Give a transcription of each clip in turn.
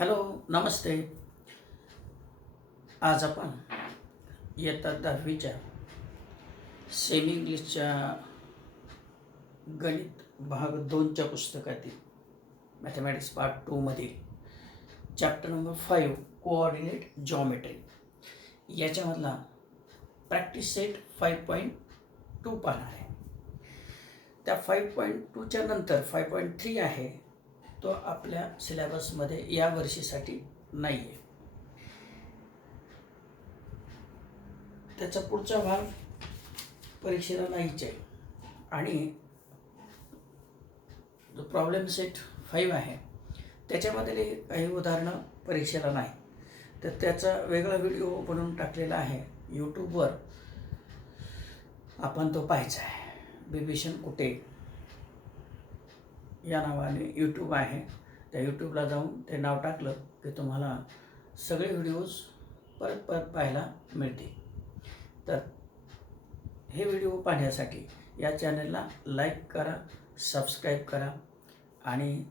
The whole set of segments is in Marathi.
हॅलो, नमस्ते. आज आपण इयत्ता 10वीच्या सेमी इंग्लिशच्या गणित भाग 2च्या पुस्तकातील मॅथमॅटिक्स पार्ट 2 मधील चॅप्टर नंबर 5 कोऑर्डिनेट जॉमेट्री याच्यामधला प्रॅक्टिस सेट 5.2 पाहणार आहे. त्या 5.2च्या नंतर 5.3 आहे, तो आपल्या सिलेबसमध्ये या वर्षीसाठी नाही आहे. त्याचा पुढचा भाग परीक्षेला नाहीच आहे. आणि जो प्रॉब्लेम सेट 5 आहे त्याच्यामधले काही उदाहरणं परीक्षेला नाही, तर त्याचा वेगळा व्हिडिओ बनवून टाकलेला आहे यूट्यूबवर. आपण तो पाहायचा आहे. बिभीषण कुटे या नावाने यूट्यूब आहे. त्या यूट्यूबला जाऊन ते नाव टाकलं की तुम्हाला सगळे व्हिडिओज परत परत पाहायला मिळतील. तर हे व्हिडिओ पाहण्यासाठी या चॅनलला लाईक करा, सबस्क्राईब करा आणि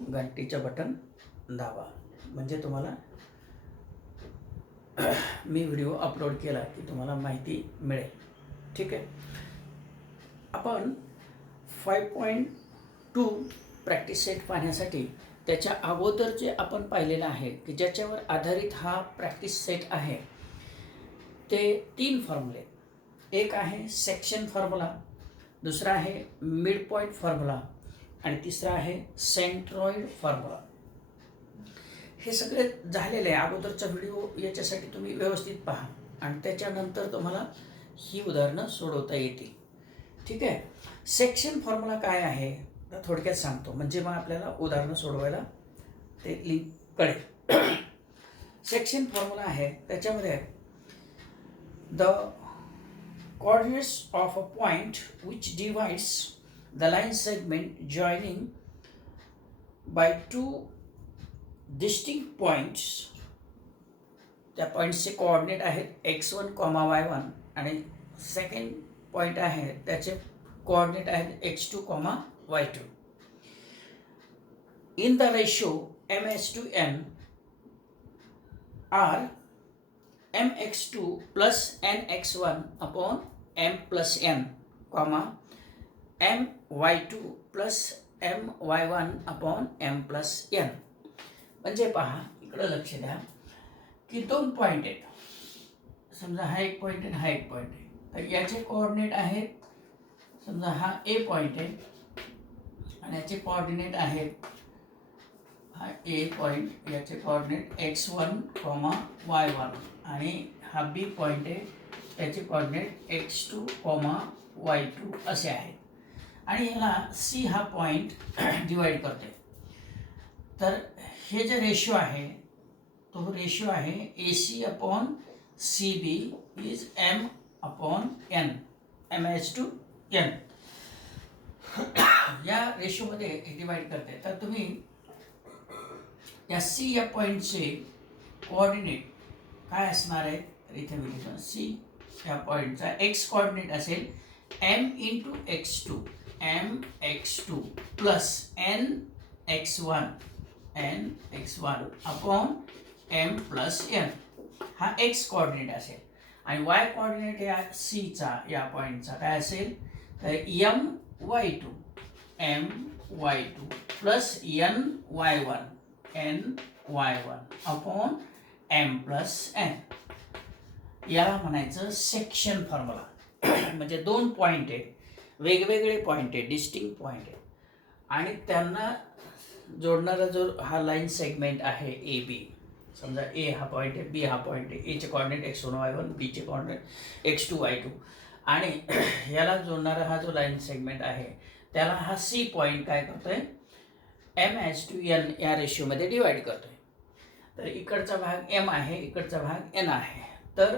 घंटीचं बटन दाबा, म्हणजे तुम्हाला मी व्हिडिओ अपलोड केला की तुम्हाला माहिती मिळेल. ठीक आहे. आपण 5.2 प्रॅक्टिस सेट पाहण्यासाठी त्याच्या अगोदर जे आपण पाहिलेलं आहे की ज्याच्यावर आधारित हा प्रॅक्टिस सेट आहे, ते 3 फॉर्म्युले. एक आहे सेक्शन फॉर्म्युला, दुसरा आहे मिड पॉईंट फॉर्म्युला आणि तिसरा आहे सेंट्रॉइड फॉर्म्युला. हे सगळे झालेले आहे. अगोदरचा व्हिडिओ याच्यासाठी तुम्ही व्यवस्थित पहा आणि त्याच्यानंतर तुम्हाला ही उदाहरणं सोडवता येतील. ठीक आहे. सेक्शन फॉर्म्युला काय आहे तर थोडक्यात सांगतो, म्हणजे मग आपल्याला उदाहरणं सोडवायला ते कळेल. सेक्शन फॉर्म्युला आहे त्याच्यामध्ये the coordinates of a point which divides the line segment joining by two distinct points. त्या पॉईंट्सचे कोऑर्डिनेट आहेत x1, y1 आणि सेकंड पॉईंट आहे त्याचे कोऑर्डिनेट आहेत x2, y2. In the ratio mh/n are mx2 plus nx1 upon m plus n, my2 plus my1 upon m plus n. म्हणजे पहा, इकडं लक्ष द्या की 2 पॉईंट आहेत. समजा हा एक पॉईंट आहे, हा एक पॉईंट आहे. तर याचे कोऑर्डिनेट आहेत, समजा हा ए पॉईंट आहे आणि याचे कोऑर्डिनेट आहेत, हा ए पॉईंट, याचे कोऑर्डिनेट x1, y1 आणि हा बी पॉईंट आहे, त्याचे कोऑर्डिनेट x2, y2 असे आहेत. आणि याला सी हा पॉईंट डिवाइड करते. तर हे जे रेशो आहे तो रेशो आहे AC upon CB is m/n, mh/n. या रेशोमध्ये डिवाइड करते. तर तुम्ही या सी या पॉईंटचे कोऑर्डिनेट काय असणार आहे तर इथे मी लिहितो, सी या पॉईंटचा एक्स कोऑर्डिनेट असेल m/x2 plus nx1 upon m plus n. हा एक्स कोऑर्डिनेट असेल. आणि वाय कोऑर्डिनेट या सीचा या पॉईंटचा काय असेल तर my2 plus ny1 upon m plus n. याला म्हणायचं सेक्शन फॉर्म्युला. म्हणजे 2 पॉईंट आहेत, वेगवेगळे पॉईंट आहेत, डिस्टिंक्ट पॉईंट आहेत आणि त्यांना जोडणारा जो हा लाईन सेगमेंट आहे ए बी. समजा ए हा पॉईंट आहे, बी हा पॉईंट आहे. एचे कॉर्डिनेट x1, y1, बीचे कॉर्डिनेट x2, y2 आणि याला जोडणारा हा जो लाईन सेगमेंट आहे त्याला हा सी पॉईंट काय करतोय mh/n या रेशिओमध्ये डिवाइड करतोय. तर इकडचा भाग m आहे, इकडचा भाग n आहे. तर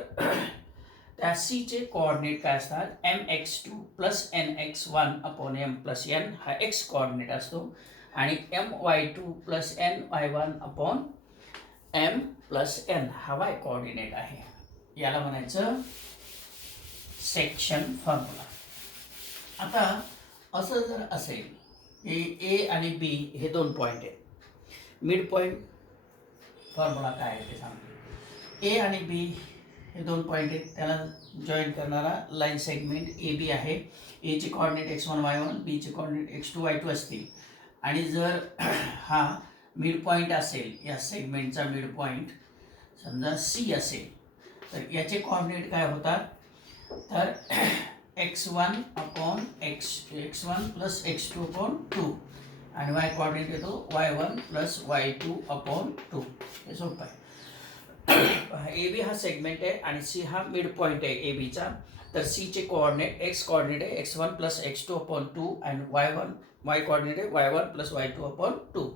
त्या सीचे कोऑर्डिनेट काय असतात mx2 plus nx1 upon m plus n हा x कोऑर्डिनेट असतो आणि my2 plus ny1 upon m plus n हा y कोऑर्डिनेट आहे. याला म्हणायचं सेक्शन फॉर्म्युला. आता असं जर असेल की ए आणि बी हे 2 पॉईंट आहेत, मिड पॉईंट फॉर्म्युला काय आहे ते सांगतो. ए आणि बी हे दोन पॉईंट आहेत, त्याला जॉईन करणारा लाईन सेगमेंट ए बी आहे. एची कॉर्डिनेट x1 y1, बीचे कॉर्डिनेट x2 y2 असतील आणि जर हा मिड पॉईंट असेल, या सेगमेंटचा मिड पॉईंट समजा सी असेल, तर याचे कॉर्डिनेट काय होतात, तर x1 upon x1 plus x2 upon 2 आणि y कॉर्डिनेट येतो y1 प्लस y2 अपॉन 2. हे सोपं आहे. ए बी हा सेगमेंट आहे आणि सी हा मिड पॉईंट आहे ए बीचा. तर सीचे कॉर्डिनेट एक्स कॉर्डिनेट आहे x1 प्लस x2 अपॉन 2 आणि वाय कॉर्डिनेट आहे y1 प्लस y2 अपॉन 2.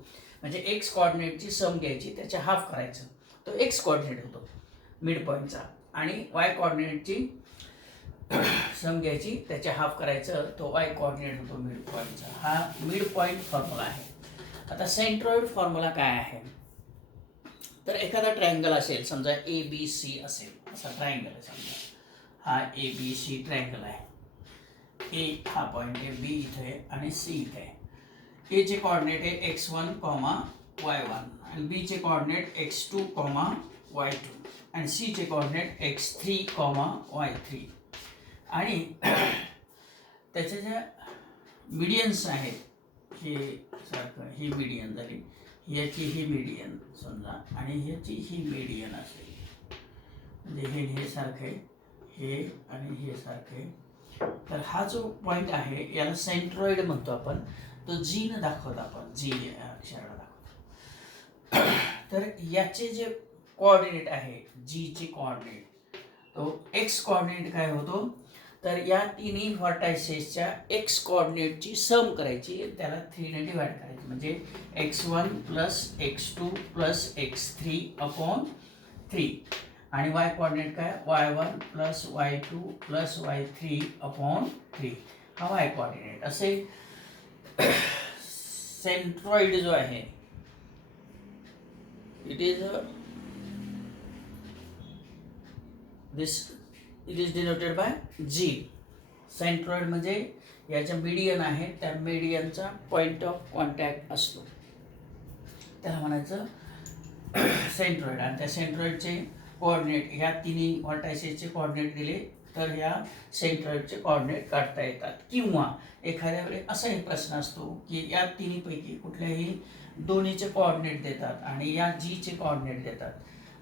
म्हणजे एक्स कॉर्डिनेटची सम घ्यायची, त्याचे हाफ करायचं, तो एक्स कॉर्डिनेट होतो मिड पॉईंटचा, आणि वाय कॉर्डिनेटची सम घ्यायची, त्याचे हाफ करायचं, तो वाय कॉर्डिनेट होतो मिड पॉईंटचा. हा मिड पॉईंट फॉर्म्युला आहे. आता सेंट्रॉइड फॉर्म्युला काय आहे, तर एखादा ट्रायंगल असेल, समजा ए बी सी असेल, असा ट्रायंगल आहे, समजा हा ए बी सी ट्रायंगल आहे. ए हा पॉईंट आहे, बी इथे आहे आणि सी इथे आहे. एचे कॉर्डिनेट आहे x1, y1 आणि बीचे कॉर्डिनेट x2, y2 आणि सीचे कॉर्डिनेट x3, y3 आणि त्याच्या ज्या मिडियन्स आहेत, हे सारखं ही मिडियन झाली, याची ही मिडियन समजा आणि ह्याची ही मिडियन असेल, म्हणजे हे सारखे, हे आणि हे सारखे. तर हा जो पॉईंट आहे याला सेंट्रॉइड म्हणतो आपण. तो जी न दाखवतो आपण, जी अक्षराला दाखवतो. तर याचे जे कोऑर्डिनेट आहे, जीचे कोऑर्डिनेट, तो एक्स कोऑर्डिनेट काय होतो, तर या तिन्ही व्हर्टायसेसच्या एक्स कोऑर्डिनेटची सम करायची, त्याला 3 ने डिवाइड करायची, म्हणजे x1 plus x2 plus x3 upon 3 आणि वाय कोऑर्डिनेट काय y1 plus y2 plus y3 upon 3. हा वाय कोऑर्डिनेट. असे सेंट्रॉइड जो आहे, it is denoted by G. Centroid म्हणजे याच्या मीडियन आहे, त्या मीडियनचा पॉईंट ऑफ कॉन्टॅक्ट असतो, त्याला म्हणायचं सेंट्रॉइड. आणि त्या सेंट्रॉइडचे कोऑर्डिनेट, ह्या तिन्ही व्हर्टायसेसचे कोऑर्डिनेट दिले तर ह्या सेंट्रॉइडचे कोऑर्डिनेट काढता येतात. किंवा एखाद्या वेळी असाही प्रश्न असतो की या तिन्हीपैकी कुठल्याही दोन्हीचे कोऑर्डिनेट देतात आणि या जीचे कोऑर्डिनेट देतात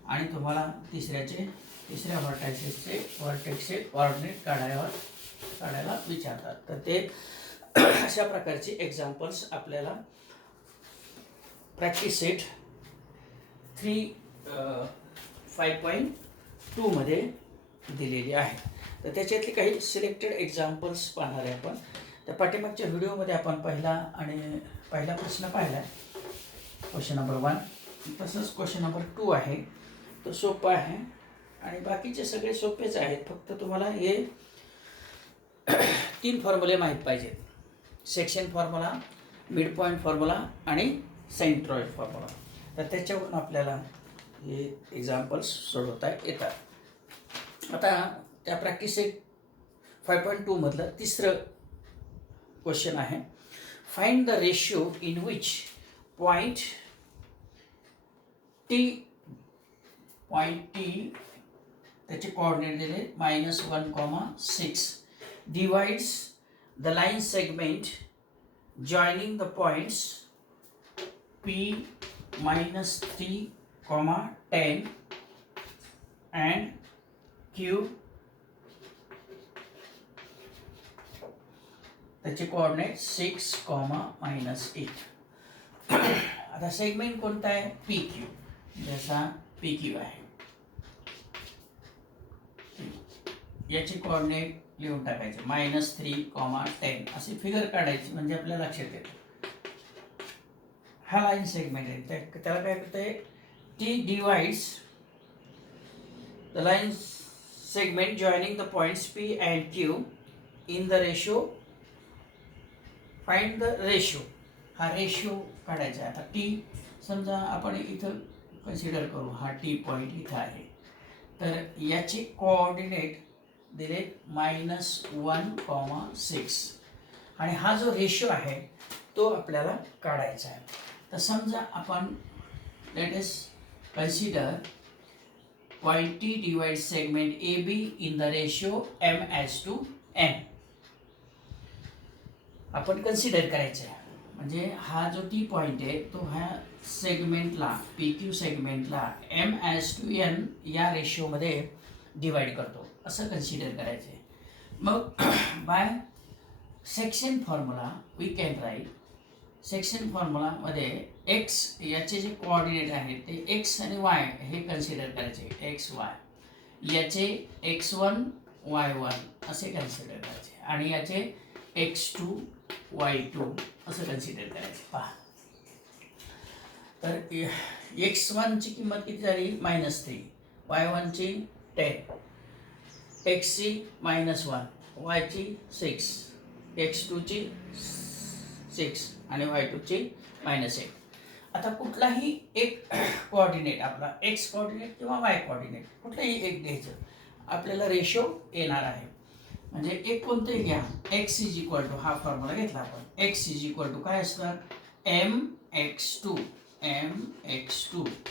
आणि तुम्हाला तिसऱ्या व्हर्टेक्सचे कोऑर्डिनेट काढायला विचारतात. तर ते अशा प्रकारची एक्झाम्पल्स आपल्याला प्रॅक्टिस सेट 5.2 मध्ये दिलेली आहे. तर त्याच्यातले काही सिलेक्टेड एक्झाम्पल्स पाहणार आहे आपण. तर पाठीमागच्या व्हिडिओमध्ये आपण पहिला प्रश्न पाहिला आहे, क्वेश्चन नंबर 1. तसंच क्वेश्चन नंबर 2 आहे, तो सोपा आहे आणि बाकीचे सगळे सोपेच आहेत. फक्त तुम्हाला हे 3 फॉर्म्युले माहीत पाहिजेत: section formula, mid point formula आणि सेंट्रॉइड फॉर्म्युला. तर त्याच्यावरून आपल्याला हे एक्झाम्पल्स सोडवता येतात. आता त्या प्रॅक्टिस सेट 5.2 मधलं तिसरं क्वेश्चन आहे, find the ratio in which point T त्याचे कोऑर्डिनेट दिले -1,6 divides the line segment joining the points P -3, 10 and Q. त्याचे कोऑर्डिनेट 6, -8. आता सेगमेंट कोणता आहे, PQ. जसा PQ आहे, याचे कोऑर्डिनेट लिहून टाकायचे -3, 10 असे फिगर काढायची, म्हणजे आपल्या लक्षात येतं. हा लाईन सेगमेंट आहे, त्याला काय करते, T divides the line segment joining the points P and Q in the ratio. Find the ratio. हा रेशो काढायचा आहे. आता टी समजा आपण इथं कन्सिडर करू, हा टी पॉईंट इथं आहे, तर याचे कोऑर्डिनेट दिले -1,6 आणि हा जो रेशो आहे तो आपल्याला काढायचा आहे. तर समजा आपण let us consider point T divides segment AB in the ratio m:1 आपण कन्सिडर करायचं आहे. म्हणजे हा जो टी पॉईंट आहे तो ह्या सेगमेंटला पी क्यू सेगमेंटला m:1 या रेशोमध्ये डिवाइड करतो असं कन्सिडर करायचं आहे. मग by section formula we can write. Section फॉर्म्युलामध्ये एक्स याचे जे कोऑर्डिनेट आहेत ते एक्स आणि वाय हे कन्सिडर करायचे. एक्स वाय याचे x1 y1 असे कन्सिडर करायचे आणि याचे x2 y2 असं कन्सिडर करायचे. पहा तर x1 ची किंमत किती झाली -3, y1 ची 10, x ची -1, y ची 6, x2 ची 6 आणि y2 ची -8. आता कुठलाही एक कोऑर्डिनेट आपला x कोऑर्डिनेट किंवा y कोऑर्डिनेट कुठलाही एक घ्यायचं आपल्याला रेशो येणार आहे. म्हणजे एक कोणतंही घ्या. x इज इक्वल टू हा फॉर्म्युला घेतला आपण. x इज इक्वल टू काय असतं mx2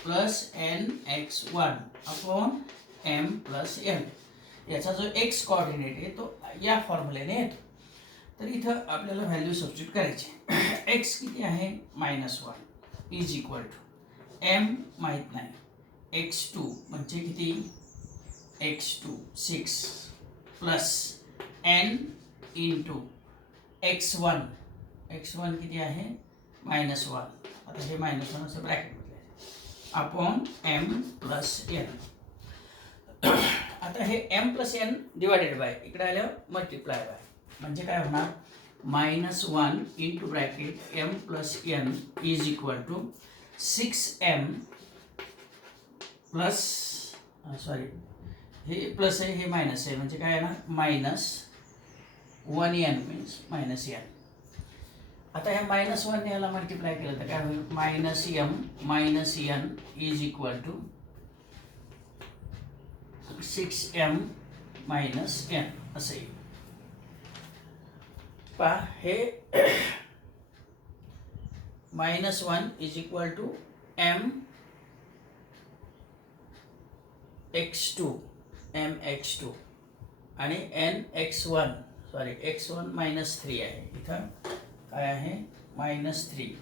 plus nx1 upon m plus n. याचा जो x कोऑर्डिनेट आहे तो या फॉर्म्युलेने येतो. तर इथं आपल्याला व्हॅल्यू सबस्टिट्यूट करायची. x किती आहे -1 इज इक्वल टू m माहीत नाही x2 म्हणजे किती x2 6 plus n into x1 किती आहे -1. आता हे -1 असं ब्रॅकेटमध्ये अपॉन m प्लस n. आता हे m plus n divided by इकडे आल्यावर मल्टिप्लाय बाय म्हणजे काय होणार -1 into bracket m plus n is equal to 6m plus sorry हे प्लस आहे हे मायनस आहे म्हणजे काय येणार -1n मीन्स -n. आता ह्या -1 याला मल्टिप्लाय केलं तर काय होईल -m -n is equal to 6m -n असं येईल. पहा हे -1 is equal to m x2 आणि n x1 -3 आहे. इथं काय आहे -3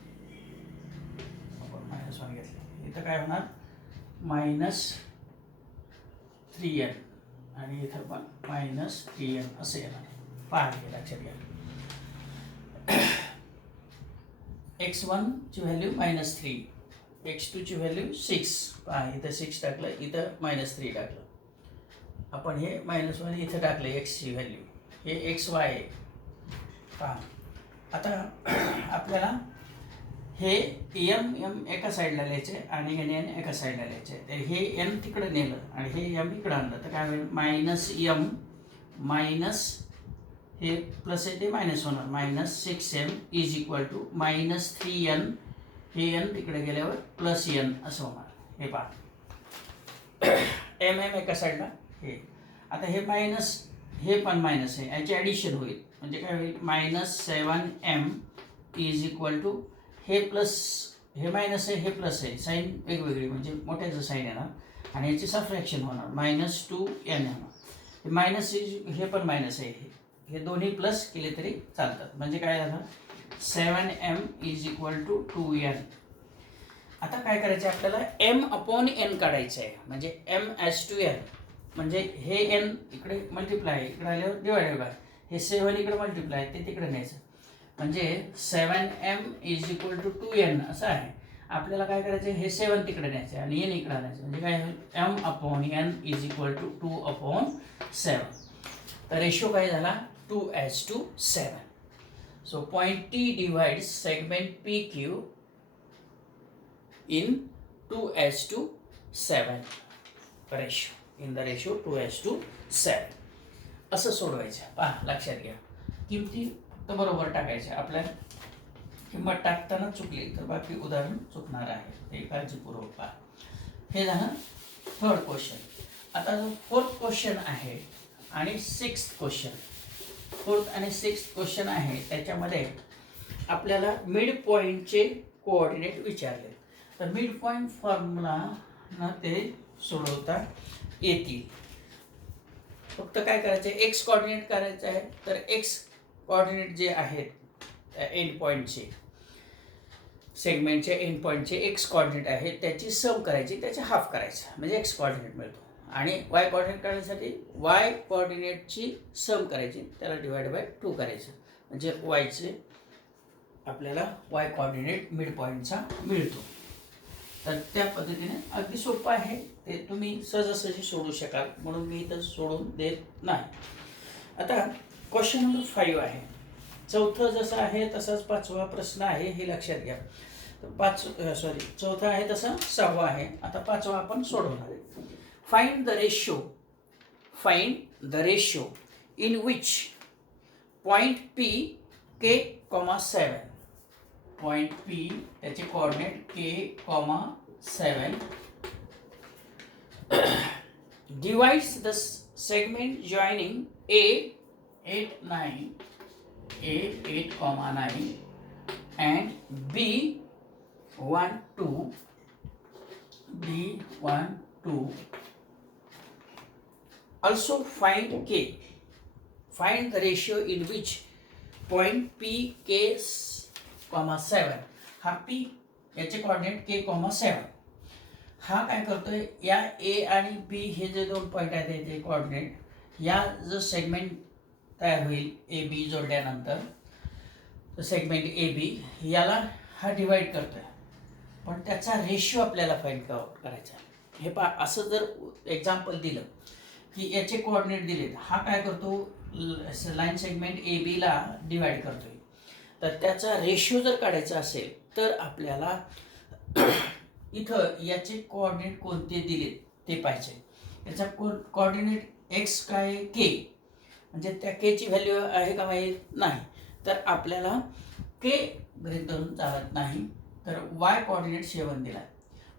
आपण -1 घेतलं. इथं काय होणार -3n आणि इथं पण -3n असं येणार. पहा हे लक्षात घ्या. x1 ची व्हॅल्यू -3, x2 ची व्हॅल्यू 6. पहा इथं 6 टाकलं इथं -3 टाकलं. आपण हे -1 इथं टाकलं x ची व्हॅल्यू. हे xy आहे. पहा आता आपल्याला हे m एका साईडला लिहायचे आणि हे n एका साईडला लिहायचे. तर हे n तिकडे नेलं आणि हे m इकडे आणलं तर काय होईल -m मायनस हे प्लस आहे ते मायनस होणार -6m is equal to -3n. हे n तिकडे गेल्यावर प्लस n असं होणार. हे पहा m एका साईडला हे. आता हे मायनस हे पण मायनस आहे याची ॲडिशन होईल म्हणजे काय होईल -7m इज इक्वल टू हे प्लस हे मायनस आहे हे प्लस आहे साईन वेगवेगळी म्हणजे मोठ्याचं साईन येणार आणि याची सबट्रॅक्शन होणार -2n होणार. हे मायनस हे पण मायनस आहे हे दोन्ही प्लस केले तरी चालतात. म्हणजे काय झालं 7m is equal to 2n. आता काय करायचं आहे आपल्याला m अपॉन n काढायचं आहे. म्हणजे m:2n म्हणजे हे n इकडे मल्टिप्लाय इकडे आल्यावर डिवायडेड बाय हे 7 इकडे मल्टिप्लाय ते तिकडे न्यायचं म्हणजे 7m is equal to 2n असं आहे. आपल्याला काय करायचं हे 7 तिकडे न्यायचं आणि n इकडे आणायचं म्हणजे काय होईल m upon n is equal to 2/7. तर रेशो काय झाला 2:7. So point T divides segment PQ in 2:7 ratio. In the ratio 2:7 असं सोडवायचं. पहा लक्षात घ्या किमती तर बरोबर टाकायच्या. आपल्या किंमत टाकताना चुकली तर बाकी उदाहरण चुकणार आहे. हे काळजीपूर्वक पहा. हे झालं थर्ड क्वेश्चन. आता जो फोर्थ क्वेश्चन आहे आणि सिक्स्थ क्वेश्चन. फोर्थ आणि सिक्स्थ क्वेश्चन आहे त्याच्यामध्ये आपल्याला मिड पॉईंटचे कोऑर्डिनेट विचारले. तर मिड पॉईंट फॉर्म्युला ना ते सोडवता येतील. फक्त काय करायचं आहे, एक्स कॉर्डिनेट करायचं आहे. तर एक्स कॉर्डिनेट जे आहेत एंड पॉईंटचे, सेगमेंटचे एंड पॉईंटचे एक्स कॉर्डिनेट आहेत त्याची सम करायची, त्याचे हाफ करायचं म्हणजे एक्स कॉर्डिनेट मिळतो. आणि वाय कॉर्डिनेट काढण्यासाठी वाय कॉर्डिनेटची सम करायची, त्याला डिवाइड बाय 2 करायचं म्हणजे वायचे आपल्याला वाय कॉर्डिनेट मिड पॉईंटचा मिळतो. तर त्या पद्धतीने अगदी सोपं आहे ते, तुम्ही सहजासहजी सोडू शकाल म्हणून मी इथं सोडून देत नाही. आता क्वेश्चन नंबर 5 आहे. चौथं जसं आहे तसाच 5वा प्रश्न आहे, हे लक्षात घ्या. चौथा आहे तसा 6वा आहे. आता 5वा आपण सोडवणार आहे. Find the ratio in which point P K, 7 point P त्याचे coordinate K, 7 divides the segment joining A 8, 9 A 8, 9 and B 1, 2. Also find K. Find the ratio in which point P K, 7 हा P याचे कोऑर्डिनेट K, 7 हा काय करतोय, या A आणि B हे जे दोन पॉईंट आहेत त्याचे कोऑर्डिनेट, या जो सेगमेंट तयार होईल ए बी जोडल्यानंतर सेगमेंट ए बी याला हा डिवाइड करतोय. पण त्याचा रेशिओ आपल्याला फाइंड आउट करायचा आहे. हे पहा, असं जर एक्झाम्पल दिलं की याचे कोऑर्डिनेट दिलेत, हा काय करतो लाईन सेगमेंट ए बीला डिवाइड करतोय. तर त्याचा रेशिओ जर काढायचा असेल तर आपल्याला इथं याचे कोऑर्डिनेट कोणते दिलेत ते पाहिजे. याचा कोऑर्डिनेट एक्स काय के, म्हणजे त्या केची व्हॅल्यू आहे का माहीत नाही, तर आपल्याला के गृहीत धरून चालत नाही. तर वाय कोऑर्डिनेट 7 दिला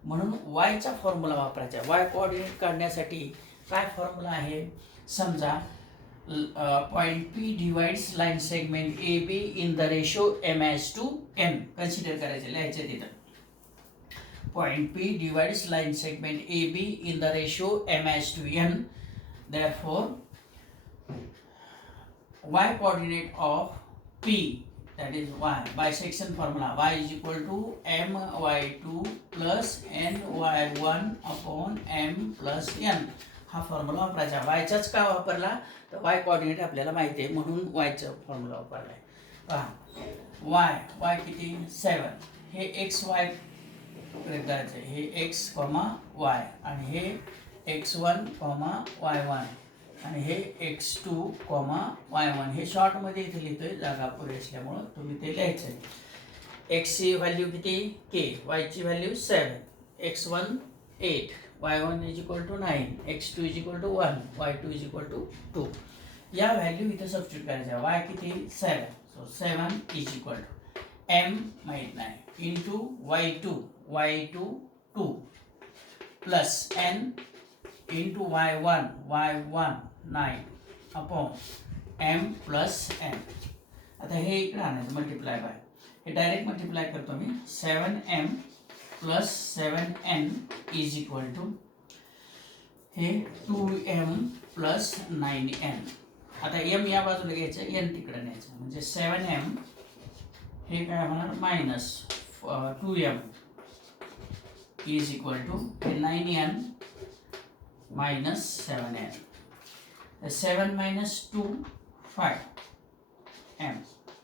म्हणून वायचा फॉर्म्युला वापरायचा. वाय कोऑर्डिनेट काढण्यासाठी काय फॉर्म्युला आहे, समजा point P divides line segment A be in the ratio M/N consider करायचे, लिहायचे तिथं. Point P divides line segment A be in the ratio M/N. Therefore y coordinate of P, that is y, bisection formula, y is equal to my2 plus ny1 upon m plus n. हा फॉर्म्युला वापरायचा. वायचाच का वापरला, तर वाय कोऑर्डिनेट आपल्याला माहिती आहे म्हणून वायचा फॉर्म्युला वापरलाय. पहा वाय किती 7, हे एक्स वाय करायचं, हे एक्स, वाय आणि हे x1, y1 आणि हे x2, y1. हे शॉर्टमध्ये इथे लिहितोय, जागा पुरे असल्यामुळं तुम्ही ते लिहायचं आहे. एक्सची व्हॅल्यू किती के, वायची value 7, x1 8, y1 is equal to 9, x2 is equal to 1, y2 is equal to 2. या व्हॅल्यू इथे सबस्टिट्यूट करायच्या. वाय किती 7, so 7 is equal to m माहीत नाही into y2 2 plus n into y1 9 upon m plus n. आता हे इकडे आणायचं मल्टिप्लाय बाय, हे डायरेक्ट मल्टिप्लाय करतो मी. 7m plus 7n is equal to हे 2m प्लस 9n. आता m या बाजूला घ्यायचं, n तिकडे न्यायचं, म्हणजे 7m हे काय होणार minus 2m is equal to 9n minus 7n. 7 minus 2 5m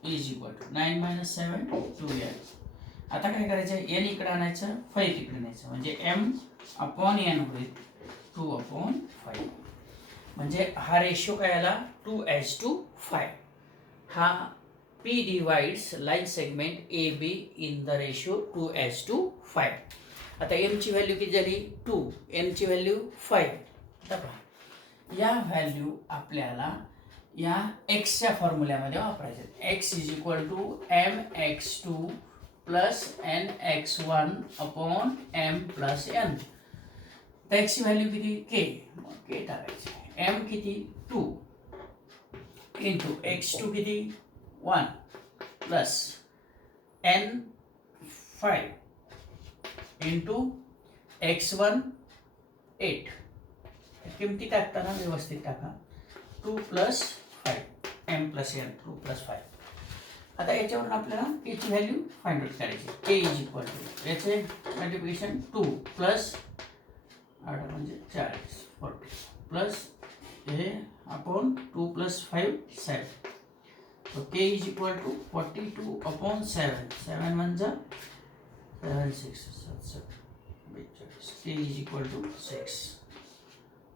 is equal to 9 minus 7 2n. आता काय करायचं, n इकडे आणायचं, 5 तिकडे न्यायचं, म्हणजे m अपॉन n होईल 2/5. म्हणजे हा रेशो काय आला 2:5. हा P divides line segment A be in the ratio 2:5. आता m ची व्हॅल्यू किती झाली 2, n ची व्हॅल्यू 5. या व्हॅल्यू आपल्याला या एक्सच्या फॉर्म्युल्यामध्ये वापरायचे. X is equal to mx2 plus nx1 upon m plus n. तर एक्सची व्हॅल्यू किती के, मग के टाकायचे. m किती 2 इंटू x2 किती 1 प्लस n 5 इंटू x1 8, किमती टाकताना व्यवस्थित टाका. 2 + 5 m + n 2 + 5. आता याच्यावरून आपल्याला केची व्हॅल्यू फाइंड आउट करायची. के इज इक्वल टू याचे मल्टिप्लिकेशन 2 प्लस 8 म्हणजे 40 40 प्लस हे अपॉन 2 + 5 7. तो K is equal to 42 upon 7. 7 म्हणजे 7 6 7 7 42. K is equal to 6.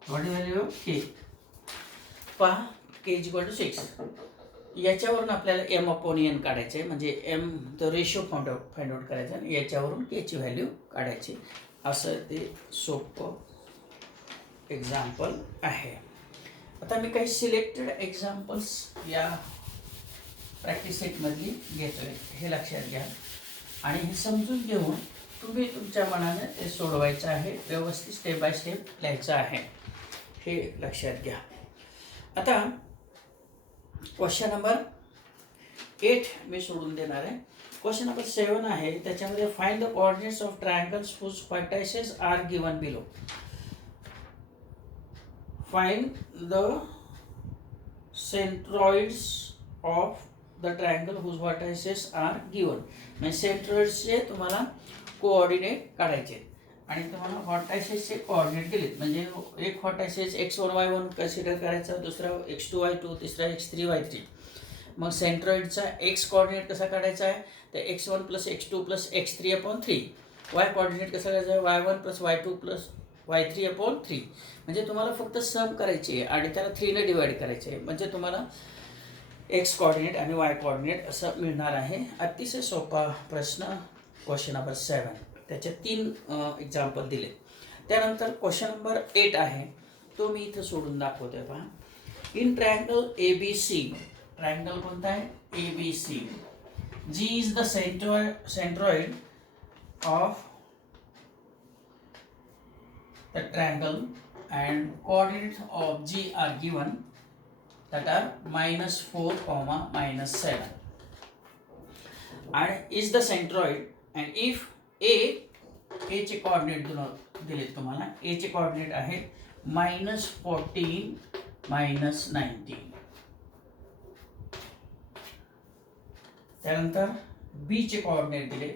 What is value of K? पहा, के इज इक्वल टू 6. याच्यावरून आपल्याला m अपॉन n काढायचे आहे, म्हणजे m तो रेशो फाइंड आउट करायचा आणि याच्यावरून के ची व्हॅल्यू काढायची. असं ते सोपं एक्झाम्पल आहे. आता मी काही सिलेक्टेड एक्झाम्पल्स या प्रॅक्टिस सेटमधली घेतो आहे, हे लक्षात घ्या. आणि हे समजून घेऊन तुम्ही तुमच्या मनाने ते सोडवायचं आहे, व्यवस्थित स्टेप बाय स्टेप लिहायचं आहे, हे लक्षात घ्या. आता क्वेश्चन नंबर 8 मी सोडून देणार आहे. क्वेश्चन नंबर 7 आहे, त्याच्यामध्ये find the coordinates of triangles whose vertices are given below. Find the centroids of the triangle whose vertices are given. म्हणजे सेंट्रॉइड्सचे तुम्हाला कोऑर्डिनेट काढायचे आणि तुम्हाला व्हर्टायसेसचे कोऑर्डिनेट दिलेत. म्हणजे एक व्हर्टायसेस x1 y1 कन्सिडर करायचा, दुसरा x2 y2, तिसरा x3 y3. मग सेंट्रॉइडचा x कोऑर्डिनेट कसा काढायचा आहे, तर x1 + x2 + x3/3. y coordinate कसा काढायचा आहे, y1 + y2 + y3/3. म्हणजे तुम्हाला फक्त सम करायची आहे आणि त्याला 3 ने डिवाइड करायचे आहे, म्हणजे तुम्हाला x कोऑर्डिनेट आणि y कोऑर्डिनेट असं मिळणार आहे. अतिशय सोपा प्रश्न क्वेश्चन नंबर 7. त्याचे 3 एक्झाम्पल दिले. त्यानंतर क्वेश्चन नंबर 8 आहे, तो मी इथं सोडून दाखवतोय. पहा, इन ट्रायंगल ABC, ट्रायंगल कोणता आहे, ABC, G is the centroid of the triangle and coordinates of G are given, that are -4, -7, and is the centroid. And if A चे कोऑर्डिनेट दिलेत तुम्हाला, A चे कोऑर्डिनेट आहे -14 -19. त्यानंतर B चे कोऑर्डिनेट दिले.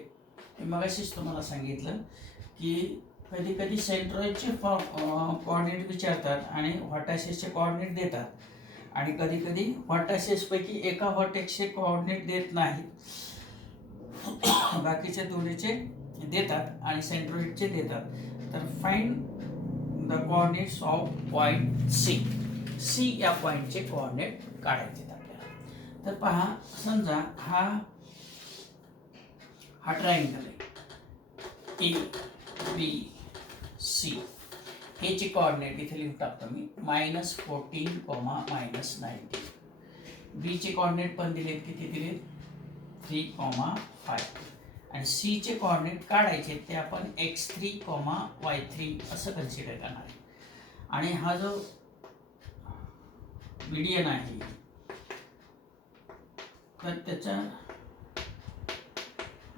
मी मगाशीच तुम्हाला सांगितलं की कधी कधी सेंट्रॉइडचे कोऑर्डिनेट विचारतात आणि व्हर्टायसेसचे कोऑर्डिनेट देतात, आणि कधी कधी व्हर्टायसेसपैकी एका व्हर्टेक्सचे कोऑर्डिनेट देत नाहीत, बाकीच्या दोन्हीचे देतात आणि सेंट्रॉइडचे देतात. तर find the coordinates of point C या पॉइंटचे कोऑर्डिनेट काढायचे आपल्याला. तर पहा, समजा हा ट्रायंगल आहे ABC. हे चे कोऑर्डिनेट इथे लिहून टाकतो मी, -14, -19. बी चे कोऑर्डिनेट पण दिलेत, किती दिलेत, 3, 5. आणि सी चे कोऑर्डिनेट काढायचे, ते आपण x3, y3 असं कन्सिडर करणार आहे. आणि हा जो मीडियन आहे, तर त्याचा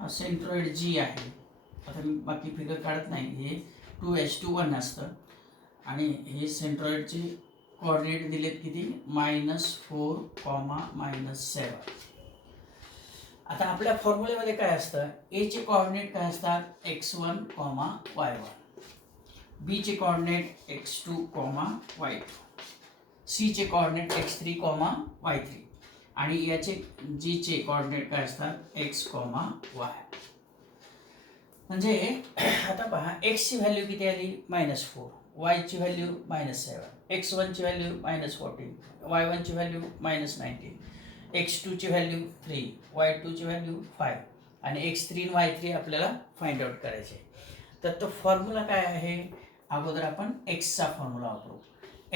सेंट्रॉइड G आहे. आता मी बाकी फिगर काढत नाही, हे 2h21 असतं आणि हे सेंट्रॉइडचे कोऑर्डिनेट दिलेत किती, -4, -7. आता आपल्या फॉर्म्युलेमध्ये काय असतं, A चे कोऑर्डिनेट काय असतात, x1, y1, B चे कोऑर्डिनेट x2, y2, C चे कोऑर्डिनेट x3, y3, आणि याचे G चे कोऑर्डिनेट काय असतात, x, y. म्हणजे आता पहा, x ची व्हॅल्यू किती आली, -4, y ची व्हॅल्यू -7, x1 ची व्हॅल्यू -14, y1 ची व्हॅल्यू -19, x2 ची व्हॅल्यू 3, y2 ची व्हॅल्यू 5, आणि x3 आणि y3 आपल्याला फाइंड आउट करायचे. तर तो फॉर्म्युला काय आहे, अगोदर आपण x चा फॉर्म्युला वापरू.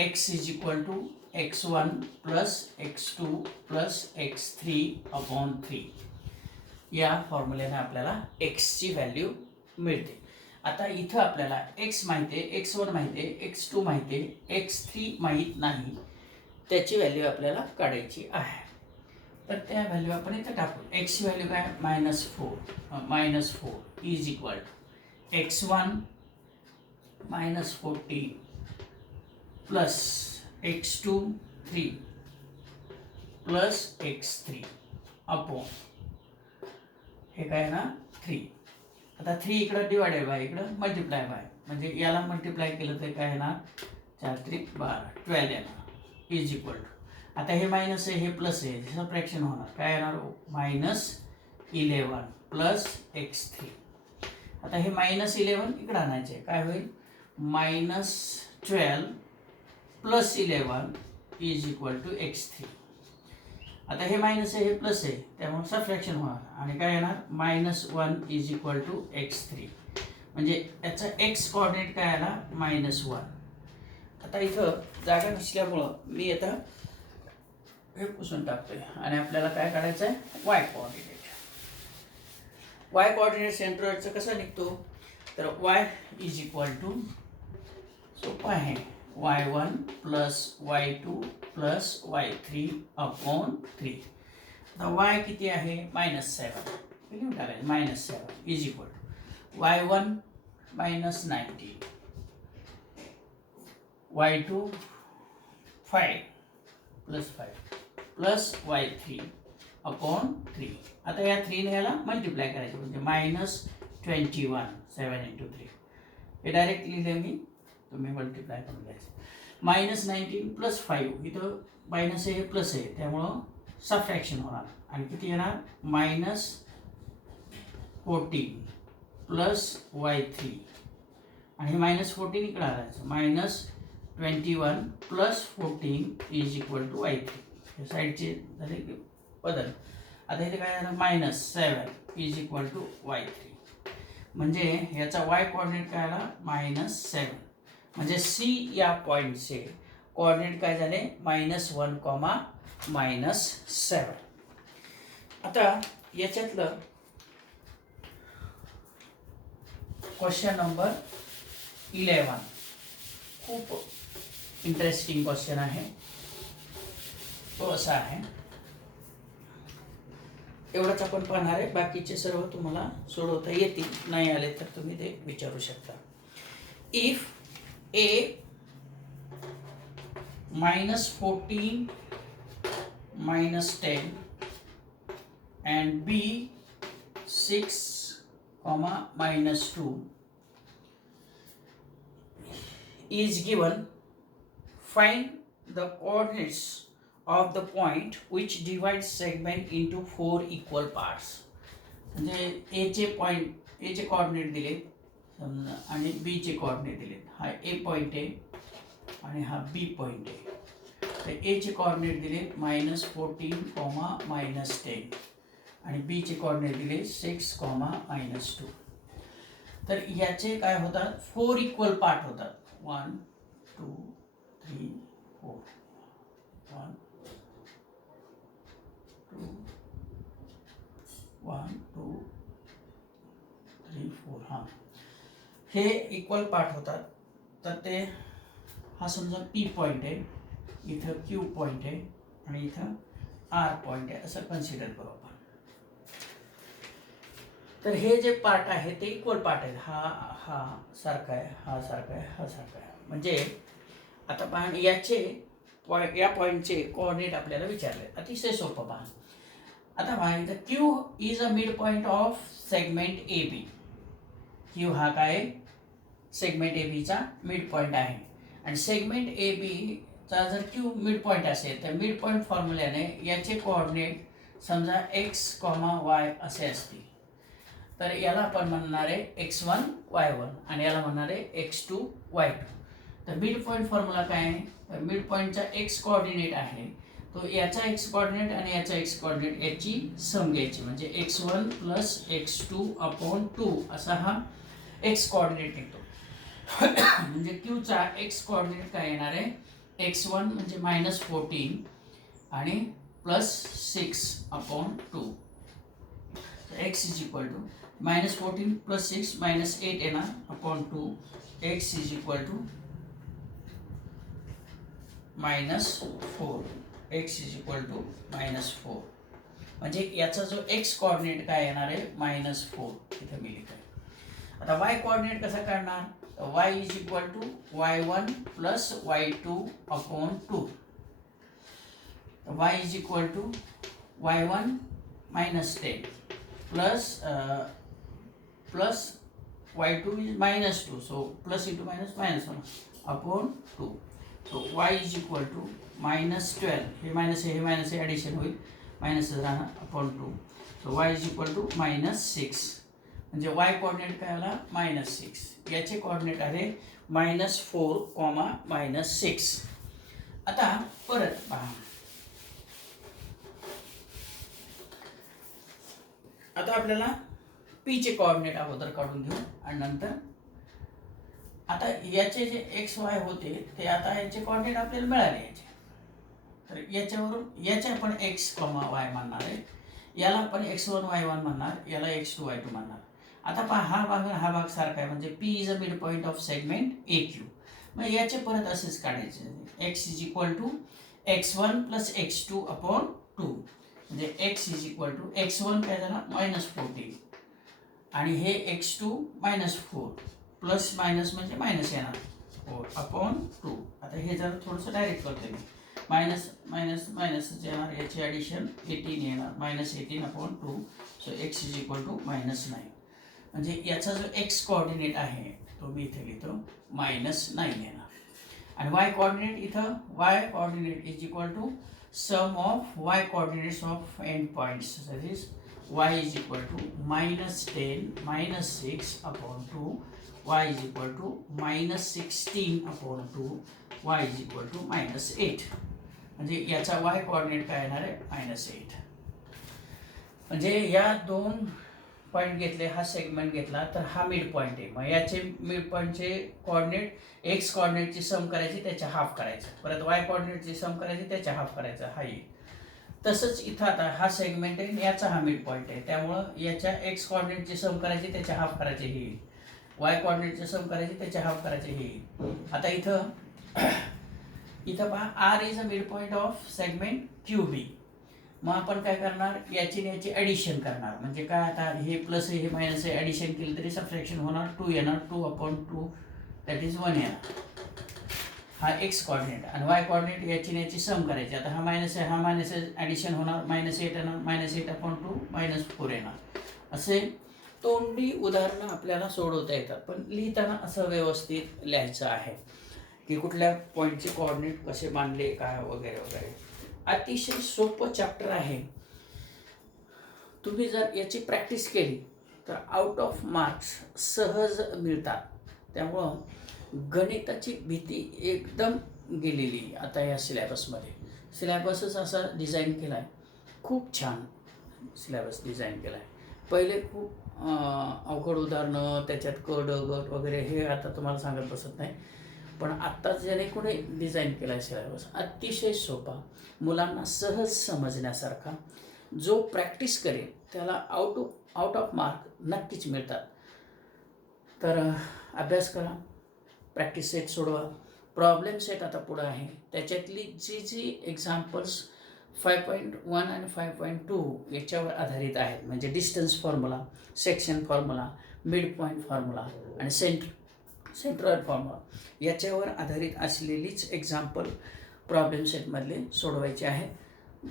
x is equal to x1 + x2 + x3/3. या फॉर्म्युल्याने आपल्याला x ची व्हॅल्यू मिळते. आता इथं आपल्याला x माहिती आहे, x1 माहिती आहे, x2 माहिती आहे, x3 माहीत नाही, त्याची व्हॅल्यू आपल्याला काढायची आहे. तर त्या व्हॅल्यू आपण इथं टाकू. x ची व्हॅल्यू काय, -4 is equal to x1 minus 14 plus x2 3 plus x3 upon हे काय ना 3. आता 3 इकडं डिवायडेड बाय इकडं मल्टिप्लाय बाय, म्हणजे याला मल्टिप्लाय केलं तर काय येणार 4 3 12 12 येणार इज इक्वल टू. आता हे मायनस आहे हे प्लस आहे, सबट्रॅक्शन होणार काय येणार -11 प्लस x3. आता हे -11 इकडं आणायचे काय होईल -12 plus 11 is equal to x3. आता हे मायनस आहे हे प्लस आहे त्यामुळे सबट्रॅक्शन होणार आणि काय येणार -1 इज इक्वल टू x3, म्हणजे याचा x कोऑर्डिनेट काय आला -1. आता इथं जागा नसल्यामुळं मी आता हे पुसून टाकतोय आणि आपल्याला काय काढायचं आहे y कोऑर्डिनेट. y कोऑर्डिनेट सेंटरचा कसा निघतो तर y इज इक्वल टू सोपं आहे y1 plus y2 plus y3 upon 3. आता y किती आहे -7 लिहून टाकायचं -7 is equal to y1 -19 y2 5 plus 5 plus y3 upon 3. आता या 3 ने याला मल्टिप्लाय करायचं म्हणजे -21 7 × 3 हे डायरेक्ट लिहिले मी, तुम्ही मल्टिप्लाय करून घ्यायचं. -19 प्लस 5 इथं मायनस आहे हे प्लस आहे त्यामुळं सबट्रॅक्शन होणार आणि किती येणार -14 प्लस y3 आणि हे -14 इकडे आणायचं -21 plus 14 is equal to y3. हे साईडचे झाले बदल. आता इथे काय झालं -7 इज इक्वल टू y3, म्हणजे याचा y कोऑर्डिनेट काय आला -7, म्हणजे C या पॉईंटचे कोऑर्डिनेट काय झाले -1, -7. आता याच्यातलं क्वेश्चन नंबर 11 खूप इंटरेस्टिंग क्वेश्चन आहे. तो असा आहे, एवढंच आपण पाहणार आहे, बाकीचे सर्व तुम्हाला सोडवता येतील, नाही आले तर तुम्ही ते विचारू शकता. If A -14 -10 and B 6, -2 is given, find the coordinates of the point which divides segment into 4 equal parts. म्हणजे A चे कोऑर्डिनेट दिले समजा आणि B चे कोऑर्डिनेट दिले. हा A पॉईंट आहे आणि हा B पॉईंट आहे. तर A चे कोऑर्डिनेट दिले -14, -10 आणि B चे कोऑर्डिनेट दिले 6, -2. तर याचे काय होतात 4 इक्वल पार्ट होतात. 1 2 3 4 1 2 1 2 3 4 हां हे इक्वल पार्ट होतात. तर ते हा समजा P पॉईंट आहे, इथं Q पॉईंट आहे आणि इथं R पॉईंट आहे असं कन्सिडर करू आपण. तर हे जे पार्ट आहे ते इक्वल पार्ट आहेत. हा सारखा आहे, हा सारखा आहे, हा सारखा आहे. म्हणजे आता पहा याचे या पॉईंटचे कोऑर्डिनेट आपल्याला विचारले. अतिशय सोपं पहा. आता पहा इथं Q is a midpoint of segment AB. Q हा काय सेगमेंट AB चा मिड पॉईंट आहे आणि सेगमेंट AB चा जर Q मिड पॉईंट असेल तर मिड पॉईंट फॉर्म्युल्याने याचे कोऑर्डिनेट समजा x, y असे असतील. तर याला आपण म्हणणार आहे x1 y1 आणि याला म्हणणार आहे x2 y2. तर मिड पॉईंट फॉर्म्युला काय आहे तर मिड पॉईंटचा x कोऑर्डिनेट आहे तो याचा x कोऑर्डिनेट आणि याचा x कोऑर्डिनेट याची सम घ्यायची म्हणजे x1 प्लस x2 अपॉन 2 असा हा x कोऑर्डिनेट निघतो. म्हणजे Q चा x कोऑर्डिनेट काय येणार आहे x1 म्हणजे -14 आणि plus 6 upon 2. x is equal to -14 plus 6 -8 येणार upon 2. x is equal to -4. x is equal to -4 म्हणजे याचा जो x कोऑर्डिनेट काय येणार आहे -4 इथं मी लिहितो. आता वाय कोऑर्डिनेट कसा काढणार, Y is equal to y1 plus y2 upon 2. Y is equal to y1 minus 10 plus y2 is minus 2, so plus into minus 1 upon 2. So y is equal to minus 12, हे मायनस आहे, हे मायनस आहे, ॲडिशन होईल, मायनस राहणार upon 2. So y is equal to minus 6, म्हणजे y कोऑर्डिनेट काय आला मायनस 6, याचे कोऑर्डिनेट आहे मायनस 4, मायनस 6. आता परत पहा, आता आपल्याला पी चे कोऑर्डिनेट अगोदर काढून घेऊ आणि नंतर आता याचे जे एक्स वाय होते ते आता याचे कोऑर्डिनेट आपल्याला मिळाले याचे, तर याच्यावरून याचे आपण एक्स कॉमा वाय म्हणणार आहे, याला आपण x1 y1 म्हणणार, याला x2 y2 म्हणणार. आता पहा हा भाग सारखा आहे, म्हणजे P is a midpoint of segment AQ. मग याचे परत असेच काढायचे, x is equal to x1 plus x2 upon 2, म्हणजे x is equal to x1 काय झाला मायनस 14 आणि हे x2 मायनस 4 प्लस मायनस म्हणजे मायनस येणार 4 अपॉन 2. आता हे जर थोडंसं डायरेक्ट करते मी, मायनस मायनस मायनस येणार, याची ॲडिशन 18 येणार, minus 18 upon 2. So x is equal to minus 9, म्हणजे याचा जो x कोऑर्डिनेट आहे तो मी इथे घेतो मायनस 9 येणार. आणि y कोऑर्डिनेट इथं y coordinate is equal to sum of y coordinates of end points, that is y is equal to minus 10 minus 6 upon 2, y is equal to minus 16 upon 2, y is equal to minus 8. म्हणजे याचा y कोऑर्डिनेट काय येणार आहे मायनस 8. म्हणजे या दोन पॉईंट घेतले, हा सेगमेंट घेतला तर हा मिड पॉईंट आहे, मग याचे मिड पॉईंटचे कोऑर्डिनेट एक्स कोऑर्डिनेटची सम करायची, त्याच्या हाफ करायचं, परत वाय कोऑर्डिनेटची सम करायची, त्याच्या हाफ करायचा, हा येईल. तसंच इथं आता हा सेगमेंट आहे, याचा हा मिड पॉईंट आहे, त्यामुळं याच्या एक्स कोऑर्डिनेटची सम करायची, त्याच्या हाफ करायचे हे येईल, वाय कोऑर्डिनेटची सम करायची, त्याच्या हाफ करायचे हे येईल. आता इथं पहा R is a midpoint of segment QB. मग आपण काय करणार, याची याची ॲडिशन करणार, म्हणजे काय आता हे प्लस हे मायनस आहे, ॲडिशन केली तरी सबट्रॅक्शन होणार, 2 येणार, 2 अपॉन 2 दॅट इज 1 येणार, हा एक्स कोऑर्डिनेट. आणि वाय कोऑर्डिनेट याची सम करायची, आता हा मायनस आहे, हा मायनस आहे, ॲडिशन होणार, मायनस 8 येणार, मायनस 8 अपॉन 2 मायनस 4 येणार. असे तोंडी उदाहरणं आपल्याला सोडवता येतात, पण लिहिताना असं व्यवस्थित लिहायचं आहे की कुठल्या पॉईंटचे कोऑर्डिनेट कसे मांडले काय वगैरे वगैरे. अतिशय सोपं चॅप्टर आहे, तुम्ही जर याची प्रॅक्टिस केली तर आउट ऑफ मार्क्स सहज मिळतात. त्यामुळं गणिताची भीती एकदम गेलेली आता या सिलॅबसमध्ये. सिलॅबसच असा डिझाईन केला आहे, खूप छान सिलॅबस डिझाईन केला आहे. पहिले खूप अवघड उदाहरणं, त्याच्यात कड गट वगैरे हे आता तुम्हाला सांगत बसत नाही, पण आत्ता ज्याने कोणी डिझाईन केला आहे सिलॅबस अतिशय सोपा, मुलांना सहज समजण्यासारखा, जो प्रॅक्टिस करेल त्याला आउट ऑफ मार्क नक्कीच मिळतात. तर अभ्यास करा, प्रॅक्टिस सेट सोडवा, प्रॉब्लेम सेट आता पुढं आहे, त्याच्यातली जी एक्झाम्पल्स 5.1 आणि 5.2 याच्यावर आधारित आहेत, म्हणजे distance formula, section formula, mid point formula आणि सेंट्रॉइड फॉर्म्युला याच्यावर आधारित असलेलीच एक्झाम्पल प्रॉब्लेम सेटमधले सोडवायचे आहे.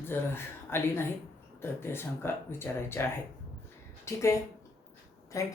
जर आली नाही तर ते शंका विचारायचे आहेत. ठीक आहे, थँक्यू.